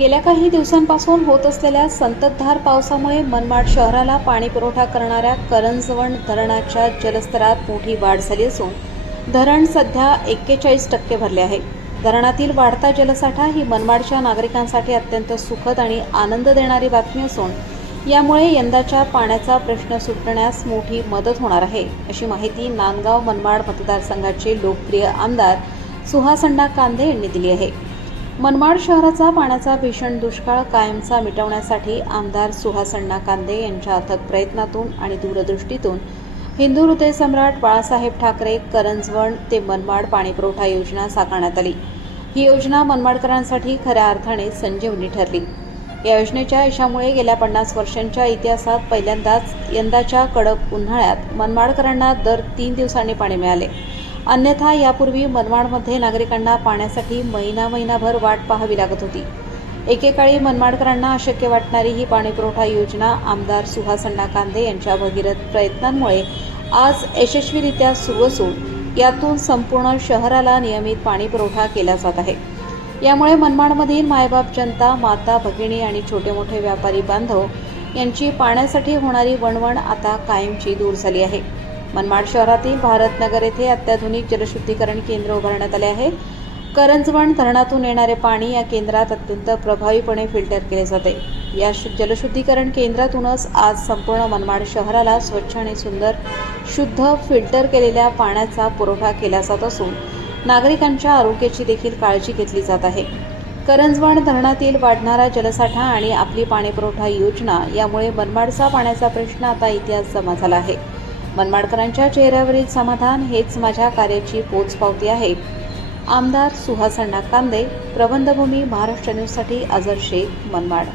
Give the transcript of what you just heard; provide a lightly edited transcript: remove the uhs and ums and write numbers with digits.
गेल्या काही दिवसांपासून होत असलेल्या संततधार पावसामुळे मनमाड शहराला पाणी पुरवठा करणाऱ्या करंजवण धरणाच्या जलस्तरात मोठी वाढ झाली असून धरण सध्या 41% भरले आहे। धरणातील वाढता जलसाठा ही मनमाडच्या नागरिकांसाठी अत्यंत सुखद आणि आनंद देणारी बातमी असून यामुळे यंदाच्या पाण्याचा प्रश्न सुटण्यास मोठी मदत होणार आहे, अशी माहिती नांदगाव मनमाड मतदारसंघाचे लोकप्रिय आमदार सुहासअण्णा कांदे यांनी दिली आहे। मनमाड शहराचा पाण्याचा भीषण दुष्काळ कायमचा मिटवण्यासाठी आमदार सुहासअण्णा कांदे यांच्या अथक प्रयत्नातून आणि दूरदृष्टीतून हिंदू हृदय सम्राट बाळासाहेब ठाकरे करंजवण ते मनमाड पाणीपुरवठा योजना साकारण्यात आली। ही योजना मनमाडकरांसाठी खऱ्या अर्थाने संजीवनी ठरली। या योजनेच्या यशामुळे गेल्या 50 वर्षांच्या इतिहासात पहिल्यांदाच यंदाच्या कडक उन्हाळ्यात मनमाडकरांना दर 3 दिवसांनी पाणी मिळाले। अन्यथा यापूर्वी मनमाडमध्ये नागरिकांना पाण्यासाठी महिनाभर वाट पाहावी लागत होती। एकेकाळी मनमाडकरांना अशक्य वाटणारी ही पाणीपुरवठा योजना आमदार सुहासअण्णा कांदे यांच्या भगीरथ प्रयत्नांमुळे आज यशस्वीरित्या सुरू असून यातून संपूर्ण शहराला नियमित पाणीपुरवठा केला जात आहे। यामुळे मनमाडमधील मायबाप जनता, माता भगिनी आणि छोटे मोठे व्यापारी बांधव यांची पाण्यासाठी होणारी वणवण आता कायमची दूर झाली आहे। मनमाड शहरातील भारतनगर येथे अत्याधुनिक जलशुद्धीकरण केंद्र उभारण्यात आले आहे। करंजवण धरणातून येणारे पाणी या केंद्रात अत्यंत प्रभावीपणे फिल्टर केले जाते। या जलशुद्धीकरण केंद्रातूनच आज संपूर्ण मनमाड शहराला स्वच्छ आणि सुंदर शुद्ध फिल्टर केलेल्या पाण्याचा पुरवठा केला जात असून नागरिकांच्या आरोग्याची देखील काळजी घेतली जात आहे। करंजवण धरणातील वाढणारा जलसाठा आणि आपली पाणीपुरवठा योजना यामुळे मनमाडचा पाण्याचा प्रश्न आता इतिहास जमा झाला आहे। मनमाडकरांच्या चेहऱ्यावरील समाधान हेच माझ्या कार्याची पोचपावती आहे। आमदार सुहासअण्णा कांदे, प्रबंधभूमी, महाराष्ट्र न्यूजसाठी अझर शेख, मनमाड।